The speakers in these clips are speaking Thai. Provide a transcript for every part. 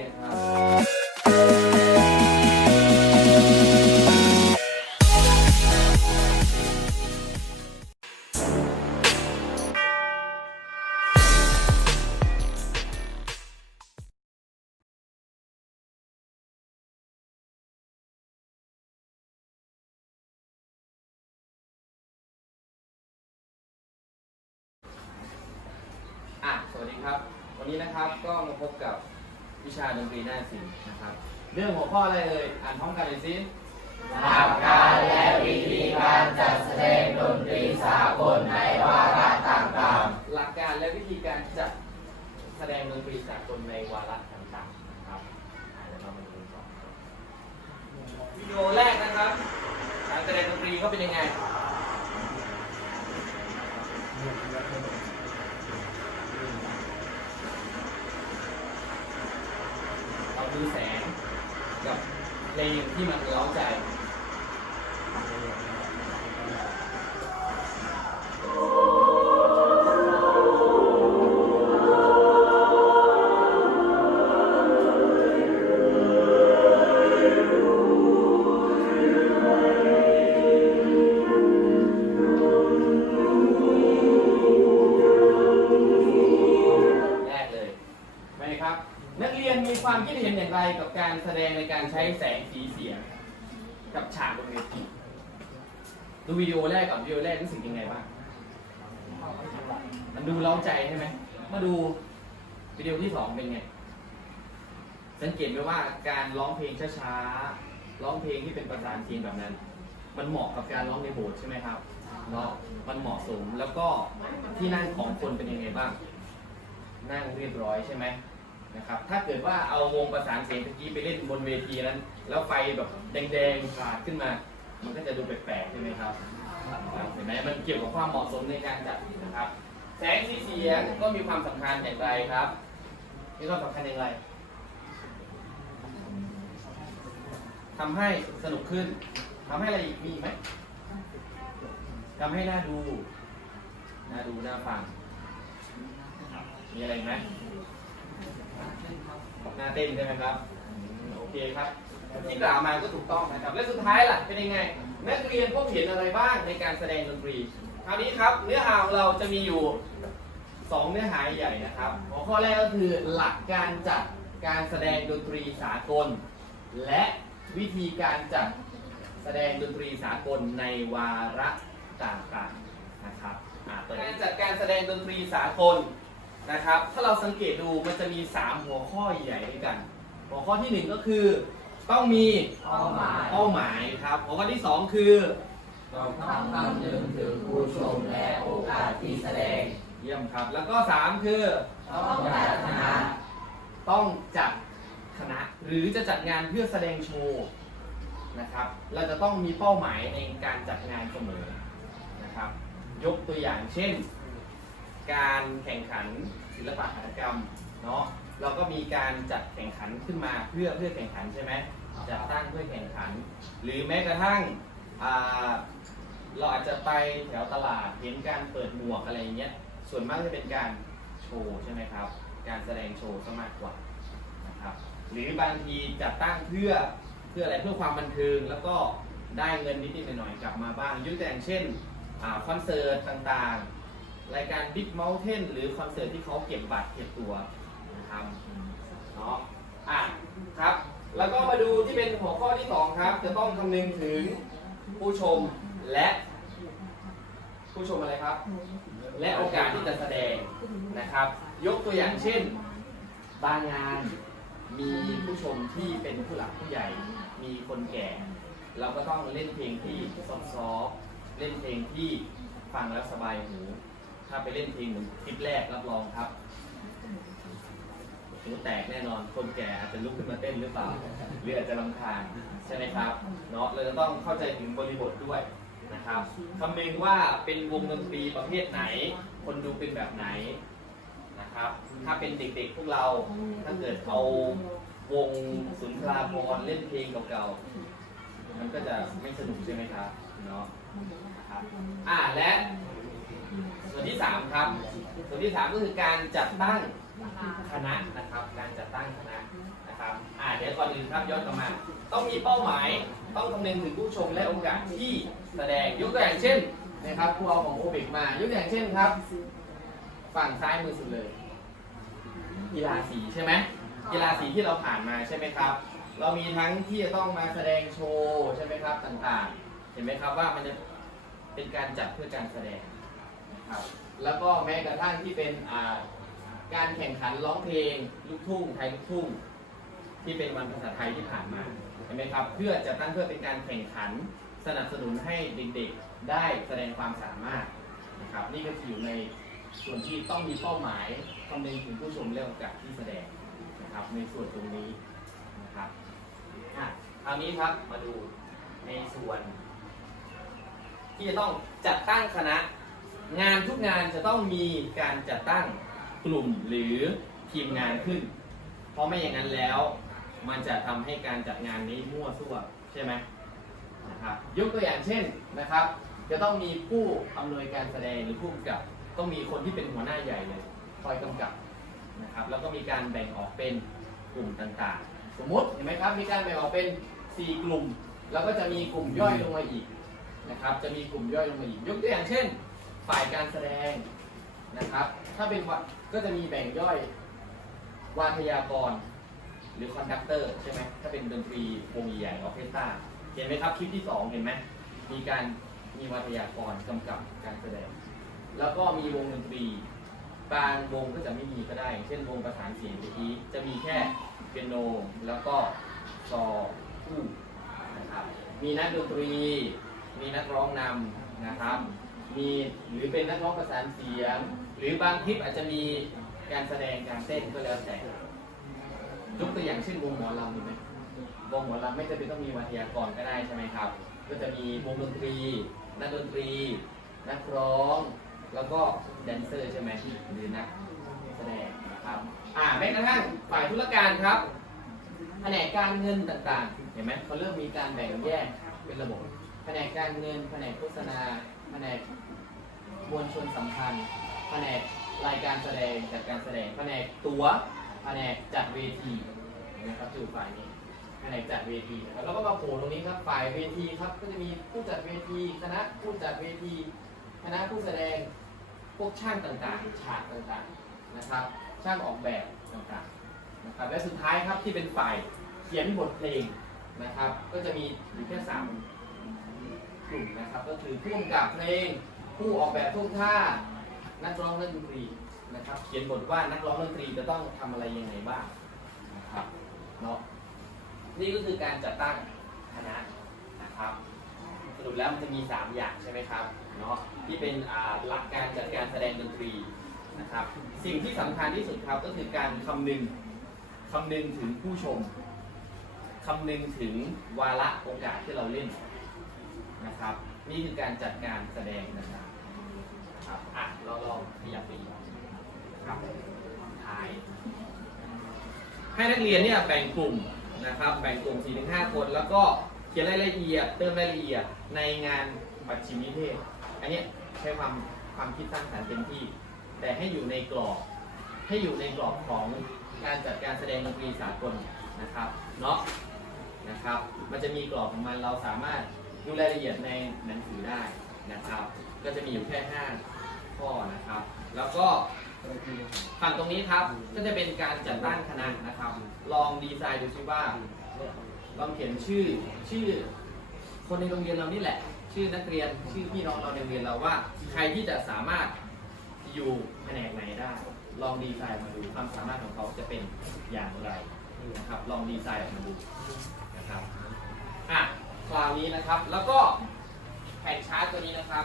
รียนครับอะสวัสดีครับ วันนี้นะครับก็มาพบกับ วิชาดนตรีหน้าศิลป์นะครับ เรื่องหัวข้ออะไรเอ่ยอ่านพร้อมกันเลยสิหลักการและวิธีการจัดแสดงดนตรีสากลในวาระต่างหลักการและวิธีการจัดแสดงดนตรีสากลในวาระต่างๆนะครับอะเดี๋ยวเรามาดูกันก่อนครับวิดีโอแรกนะครับการแสดงดนตรีเขาเป็นยังไง เราดูแสงกับเพลงที่มันเร้าใจ ความคิดเห็นอย่างไรกับการแสดงในการใช้แสงสีเสียง กับฉากบนเวทีดูวิดีโอแรกก่อนวิดีโอแรกรู้สึกยังไงบ้างมันดูเล้าใจใช่ไหมมาดูวิดีโอที่สองเป็นไงสังเกตไหมว่าการร้องเพลงช้าๆร้องเพลงที่เป็นประสานเสียงแบบนั้น มันเหมาะกับการร้องในโบสถ์ใช่ไหมครับเนาะมันเหมาะสมแล้วก็ที่นั่งของคนเป็นยังไงบ้าง นั่งเรียบร้อยใช่ไหม นะครับ ถ้าเกิดว่าเอาวงประสานเสียงตะกี้ไปเล่นบนเวทีนั้น แล้วไฟแบบแดงๆผาดขึ้นมา มันก็จะดูแปลกๆใช่ไหมครับเห็นไหมมันเกี่ยวกับความเหมาะสมในการจัดนะครับ แสงสีเสียงก็มีความสำคัญอย่างไรครับ มีความสำคัญอย่างไรทำให้สนุกขึ้นทำให้อะไรอีกมีอีกไหมทำให้น่าดู น่าดู น่าฟัง มีอะไรอีกไหม หน้าเต้นใช่ไหมครับอืมโอเคครับที่กล่าวมาก็ถูกต้องนะครับ และสุดท้ายล่ะเป็นยังไงนักเรียนพบเห็นอะไรบ้างในการแสดงดนตรี คราวนี้ครับเนื้อหาของเราจะมีอยู่สองเนื้อหาใหญ่นะครับหัวข้อแรกก็คือหลักการจัดการแสดงดนตรีสากล และวิธีการจัดแสดงดนตรีสากลในวาระต่างๆนะครับอ่าเปิดการจัดการแสดงดนตรีสากล นะครับ ถ้าเราสังเกตดูมันจะมี 3 หัวข้อใหญ่ด้วยกัน หัวข้อทีหนึ่1 ก็คือต้องมีๆเป้าหมายเป้าหมายครับ หัวข้อที่ 2 คือต้องคำนึงถึงผู้ชมและโอกาสที่แสดง เยี่ยมครับ แล้วก็ 3 คือต้องจัดคณะต้องจัดคณะหรือจะจัดงานเพื่อแสดงโชว์นะครับ เราจะต้องมีเป้าหมายในการจัดงานเสมอนะครับ ยกตัวอย่างเช่น การแข่งขันศิลปะหัตถกรรมเนาะเราก็มีการจัดแข่งขันขึ้นมาเพื่อเพื่อแข่งขันใช่ไหมจัดตั้งเพื่อแข่งขัน หรือแม้กระทั่งอ่าเราอาจจะไปแถวตลาดเห็นการเปิดหมวกอะไรอย่างเงี้ยส่วนมากจะเป็นการโชว์ใช่ไหมครับ การแสดงโชว์ซะมากกว่านะครับหรือบางทีจัดตั้งเพื่อเพื่ออะไรเพื่อความบันเทิงแล้วก็ได้เงินนิดๆหน่อยๆกลับมาบ้างยกตัวอย่างเช่นอ่าคอนเสิร์ตต่างๆ รายการ Big Mountain หรือคอนเสิร์ตที่เขาเก็บบัตรเก็บตัวนะครับเนาะอะครับ แล้วก็มาดูที่เป็นหัวข้อที่สองครับ จะต้องคำนึงถึงผู้ชมและ ผู้ชมอะไรครับ และโอกาสที่จะแสดงนะครับ ยกตัวอย่างเช่น บางงานมีผู้ชมที่เป็นผู้หลักผู้ใหญ่ มีคนแก่ เราก็ต้องเล่นเพลงที่ซอฟต์ๆเล่นเพลงที่ฟังแล้วสบายหู ถ้าไปเล่นเพลงเหมือนคลิปแรกรับรองครับหูแตกแน่นอน คนแก่อาจจะลุกขึ้นมาเต้นหรือเปล่า หรืออาจจะรำคาญใช่ไหมครับเนาะเราจะต้องเข้าใจถึงบริบทด้วยนะครับคำนึงว่าเป็นวงดนตรีประเภทไหน คนดูเป็นแบบไหนนะครับ ถ้าเป็นเด็กๆพวกเราถ้าเกิดเอาวงสุนทราภรณ์เล่นเพลงเก่าๆมันก็จะไม่สนุกใช่ไหมครับเนาะครับอ่าและ วนที่สามครับ ส่วนที่สามก็คือการจัดตั้งคณะนะครับ การจัดตั้งคณะนะครับอ่าเดี๋ยวก่อนอื่นครับย้อนกลับมา ต้องมีเป้าหมาย ต้องคำนึงถึงผู้ชมและโอกาสที่แสดง ยกตัวอย่างเช่นนะครับครูเอาของโอเบกมา ยกตัวอย่างเช่นครับ ฝั่งซ้ายมือสุดเลย กีฬาสีใช่ไหมกีฬาสีที่เราผ่านมาใช่ไหมครับ เรามีทั้งที่จะต้องมาแสดงโชว์ใช่ไหมครับต่างๆ เห็นไหมครับว่ามันจะเป็นการจัดเพื่อการแสดง แล้วก็แม้กระทั่งที่เป็นการแข่งขันร้องเพลงลูกทุ่งไทยลูกทุ่ง ที่เป็นวันภาษาไทยที่ผ่านมาเห็นไหมครับ เพื่อจะตั้งเพื่อเป็นการแข่งขันสนับสนุนให้เด็กๆได้แสดงความสามารถนะครับ นี่ก็คืออยู่ในส่วนที่ต้องมีเป้าหมายคำนึงถึงผู้ชมและโอกาสที่แสดงนะครับในส่วนตรงนี้นะครับคราวนี้ครับมาดูในส่วน ที่จะต้องจัดตั้งคณะ งานทุกงานจะต้องมีการจัดตั้งกลุ่มหรือทีมงานขึ้น เพราะไม่อย่างนั้นแล้ว มันจะทำให้การจัดงานนี้มั่วซั่วใช่ไหมนะครับยกตัวอย่างเช่นนะครับ จะต้องมีผู้อำนวยการแสดงหรือผู้กำกับ ต้องมีคนที่เป็นหัวหน้าใหญ่เลยคอยกำกับนะครับแล้วก็มีการแบ่งออกเป็นกลุ่มต่างๆ สมมติเห็นไหมครับมีการแบ่งออกเป็น 4 กลุ่ม แล้วก็จะมีกลุ่มย่อยลงมาอีกนะครับจะมีกลุ่มย่อยลงมาอีก ยกตัวอย่างเช่น ฝ่ายการแสดงนะครับ ถ้าเป็นวัดก็จะมีแบ่งย่อยวาทยากร หรือคอนดักเตอร์ใช่ไหมถ้าเป็นดนตรีวงใหญ่ออเคสตราเห็นไหมครับคลิปที่ 2 เห็นไหมมีการมีวาทยากรกำกับการแสดง แล้วก็มีวงดนตรีบางวงก็จะไม่มีก็ได้ เช่นวงประสานเสียงเมื่อกี้จะมีแค่เปียโนแล้วก็ซอคู่นะครับมีนักดนตรี มีนักร้องนำนะครับ มีหรือเป็นนักร้องประสานเสียง หรือบางคลิปอาจจะมีการแสดงการเต้นก็แล้วแต่ยกตัวอย่างเช่นวงหมอลำเห็นไหมวงหมอลำไม่จำเป็นต้องมีวัทยากรก็ได้ใช่ไหมครับ ก็จะมีวงดนตรี นักดนตรี นักร้อง แล้วก็แดนเซอร์ใช่ไหมหรือนักแสดงนะครับ อ่าแม้กระทั่งฝ่ายธุรการครับแผนกการเงินต่างๆ เห็นไหมเขาเริ่มมีการแบ่งแยกเป็นระบบ แผนกการเงิน แผนกโฆษณา แผนก มวลชนสัมพันธ์แผนกรายการแสดงจัดการแสดงแผนกตั๋วแผนกจัดเวทีนะครับคือฝ่ายนี้แผนกจัดเวทีนะครับแล้วก็มาโผล่ตรงนี้ครับฝ่ายเวทีครับก็จะมีผู้จัดเวทีคณะผู้จัดเวทีคณะผู้แสดงพวกช่างต่างๆ ฉากต่างๆนะครับ ช่างออกแบบต่างๆนะครับและสุดท้ายครับที่เป็นฝ่ายเขียนบทเพลงนะครับ ก็จะมีอยู่แค่สามกลุ่มนะครับ ก็คือผู้กำกับเพลง ผู้ออกแบบท่วงท่านักร้องนักดนตรีนะครับ เขียนบทว่านักร้องนักดนตรีจะต้องทำอะไรยังไงบ้างนะครับเนาะนี่ก็คือการจัดตั้งคณะนะครับสรุปแล้วมันจะมี 3 อย่างใช่ไหมครับเนาะที่เป็นอ่าหลักการจัดการแสดงดนตรีนะครับ สิ่งที่สำคัญที่สุดครับก็คือการคำนึงคำนึงถึงผู้ชมคำนึงถึงวาระโอกาสที่เราเล่นนะครับ นี่คือการจัดการแสดงต่างๆนะ ครับอะเราลองขยับไปอีกครับท้าย ให้นักเรียนเนี่ยแบ่งกลุ่มนะครับแบ่งกลุ่ม4-5คน แล้วก็เขียนรายละเอียดเติมรายละเอียดในงานปัจฉิมนิเทศ อันเนี้ยใช้ความความคิดสร้างสรรค์เต็มที่ แต่ให้อยู่ในกรอบให้อยู่ในกรอบของการจัดการแสดงดนตรีสากลนะครับเนาะนะครับ มันจะมีกรอบของมันเราสามารถดูรายละเอียดในหนังสือได้นะครับ ก็จะมีอยู่แค่5 ข้อนะครับ แล้วก็ฝั่งตรงนี้ครับก็จะเป็นการจัดตั้งคณะนะครับ ลองดีไซน์ดูซิว่าลองเขียนชื่อชื่อ คนในโรงเรียนเรานี่แหละ ชื่อนักเรียนชื่อพี่น้องเราในโรงเรียนเราว่า ใครที่จะสามารถอยู่แผนกไหนได้ ลองดีไซน์มาดูความสามารถของเขาจะเป็นอย่างไรนะครับ ลองดีไซน์ออกมาดูนะครับอะคราวนี้นะครับแล้วก็แผ่นชาร์ตตัวนี้นะครับ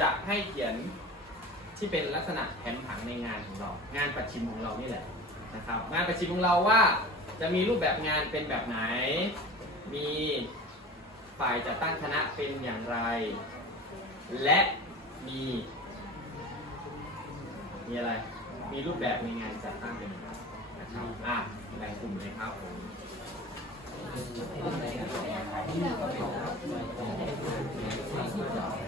จะให้เขียนที่เป็นลักษณะแผนผังในงานของเรา งานประชิมของเรานี่แหละนะครับ งานประชิมของเราว่าจะมีรูปแบบงานเป็นแบบไหน มีฝ่ายจัดตั้งคณะเป็นอย่างไร และมีมีอะไร มีรูปแบบในงานจัดตั้งเป็นอย่างไรนะครับอะแบ่งกลุ่มเลยครับผมครับ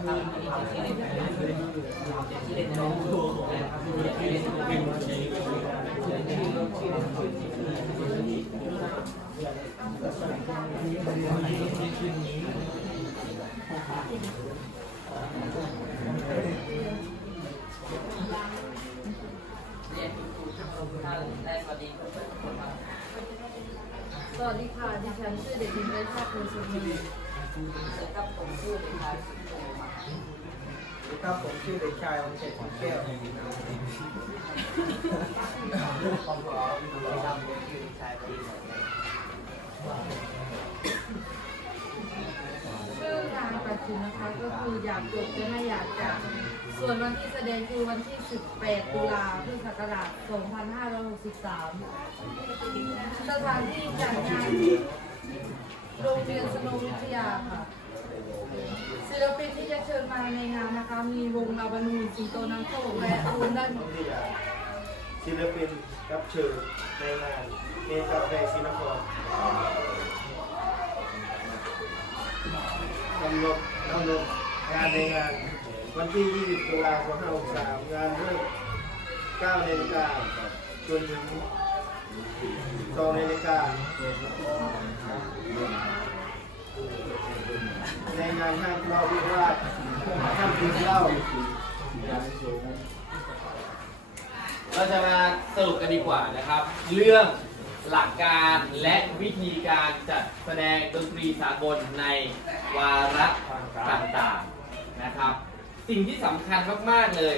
สวัสดีค่ะ ดิฉันชื่อเด็กหญิงเรชาคุณสุนีเสร็จครับผมชื่อเด็กชาย ครับผมชื่อเด็กชายองเศษขุนแก้วผมชื่อเด็กชายปรีชาชื่องานปัจจุบันะคะก็คืออยากจบแต่ไม่อยากจาก ส่วนวันที่แสดงคือวันที่ 18 ตุลาพุทธศักราช 2563 สถานที่จัดงานโรงเรียนสโนวิทยาค่ะ ศิลปินที่จะเชิญมาในงานนะคะ มีวงลาบานูนสิงโตนังโชคและวงด้านวิทยศิลปินรับเชิญในงานเมกาแฟศิลปรกำหนดกำหนดงานในงาน วันที่ 20ตุลาคม2563งานเริ่ม9นาฬิกาจนถึง2นาฬิกา ในงานห้ามเล้าวิวาห้ามดื่มเหล้าเราจะมาสรุปกันดีกว่านะครับ เรื่องหลักการและวิธีการจัดแสดงดนตรีสากลในวาระต่างๆนะครับ สิ่งที่สำคัญมากๆเลย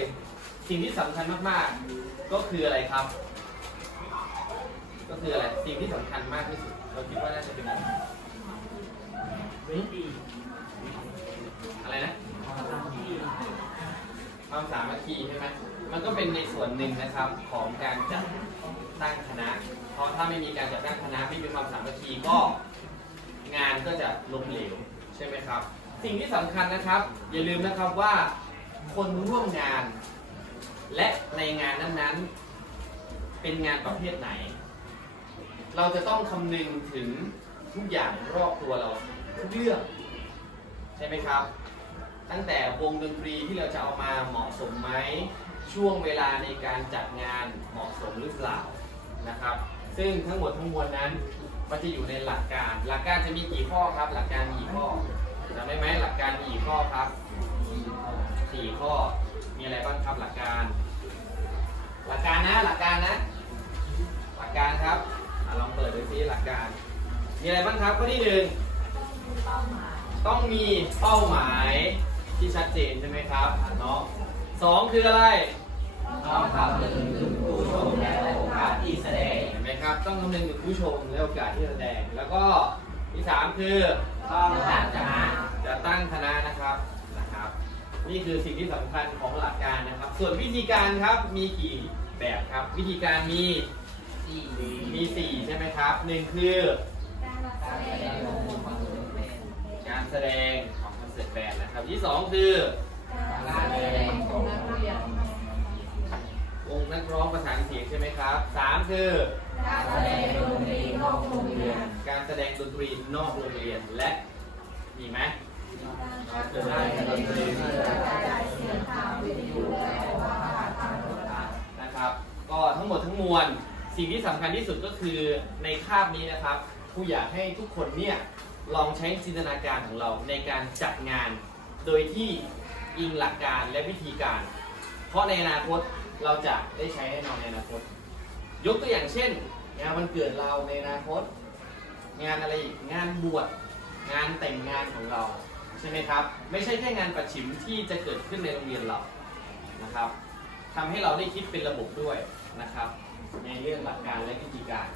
สิ่งที่สำคัญมากๆ ก็คืออะไรครับ ก็คืออะไรสิ่งที่สำคัญมากที่สุดเราคิดว่าน่าจะเป็นอะไร อะไรนะ ความสามัคคีใช่ไหมมันก็เป็นในส่วนหนึ่งนะครับของการจัดตั้งคณะ เพราะถ้าไม่มีการจัดตั้งคณะไม่มีความสามัคคีก็งานก็จะล้มเหลวใช่ไหมครับ สิ่งที่สำคัญนะครับ อย่าลืมนะครับว่าคนร่วมงาน และในงานนั้นๆ เป็นงานประเภทไหน เราจะต้องคำนึงถึงทุกอย่างรอบตัวเราทุกเรื่อง ไหมครับ ตั้งแต่วงดนตรีที่เราจะเอามาเหมาะสมไหมช่วงเวลาในการจัดงานเหมาะสมหรือเปล่านะครับ ซึ่งทั้งหมดทั้งมวลนั้นมันจะอยู่ในหลักการ หลักการจะมีกี่ข้อครับ หลักการมีกี่ข้อจำได้ไหมหลักการมีกี่ข้อครับสี่ข้อมีอะไรบ้างครับหลักการ หลักการนะหลักการนะ หลักการครับอลองเปิดดูซิหลักการ มีอะไรบ้างครับข้อที่หนึ่ง ต้องมีเป้าหมายที่ชัดเจนใช่ไหมครับเนาะสองคืออะไรต้องคำนึงถึงผู้ชมและโอกาสที่แสดงเห็นไหมครับ ต้องคำนึงถึงผู้ชมและโอกาสที่แสดง แล้วก็ที่สามคือต้องจัดคณะจะตั้งคณะนะครับนะครับ นี่คือสิ่งที่สำคัญของหลักการนะครับ ส่วนวิธีการครับมีกี่แบบครับ วิธีการมีที่มีสี่ใช่ไหมครับหนึ่งคือการแสดง แสดงของคอนเสิร์ตแบนด์นะครับที่สองคือการแสดงของนักเรียนวงนักร้องประสานเสียงใช่ไหมครับสามคือ การแสดงดนตรีนอกโรงเรียนการแสดงดนตรีนอกโรงเรียนและมีไหมการแสดงดนตรีเพื่อกระจายเสียงทางวิทยุและออกอากาศทางโทรทัศน์นะครับ ก็ทั้งหมดทั้งมวลสิ่งที่สำคัญที่สุดก็คือในคาบนี้นะครับผู้อยากให้ทุกคนเนี่ย ลองใช้จินตนาการของเราในการจัดงาน โดยที่อิงหลักการและวิธีการ เพราะในอนาคตเราจะได้ใช้แน่นอนในอนาคต ยกตัวอย่างเช่น งานวันเกิดเราในอนาคต งานอะไรอีกงานบวชงานแต่งงานของเราใช่ไหมครับ ไม่ใช่แค่งานประชิมที่จะเกิดขึ้นในโรงเรียนเรานะครับทำให้เราได้คิดเป็นระบบด้วยนะครับ ในเรื่องหลักการและวิธีการ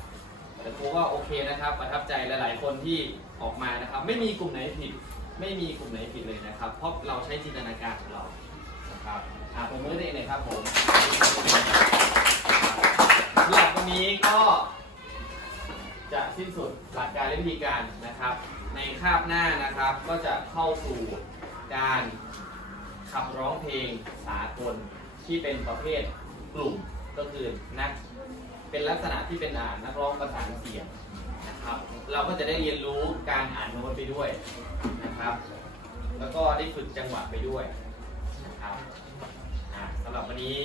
แต่ครูว่าโอเคนะครับ ประทับใจหลาย ๆ คนที่ ออกมานะครับ ไม่มีกลุ่มไหนผิด ไม่มีกลุ่มไหนผิดเลยนะครับ เพราะเราใช้จินตนาการของเรานะครับอ่าผมมือเด็กเลยครับผมหรับวันนี้ก็จะจะสิ้นสุดหลักการและวิธีการนะครับ ในคาบหน้านะครับก็จะเข้าสู่การขับร้องเพลงสากลที่เป็นประเภทกลุ่มก็คือนักเป็นลักษณะที่เป็นอ่านนักร้องประสานเสียงะครับ เราก็จะได้เรียนรู้การอ่านโน้ตไปด้วยนะครับ แล้วก็ได้ฝึกจังหวะไปด้วยนะครับสำหรับวันนี้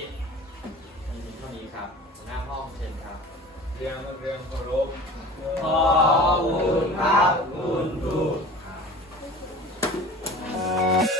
มีเพียงเท่านี้ครับหน้าห้องเชิญครับ เรียงเรียงเคารพขอบคุณครับคุณครู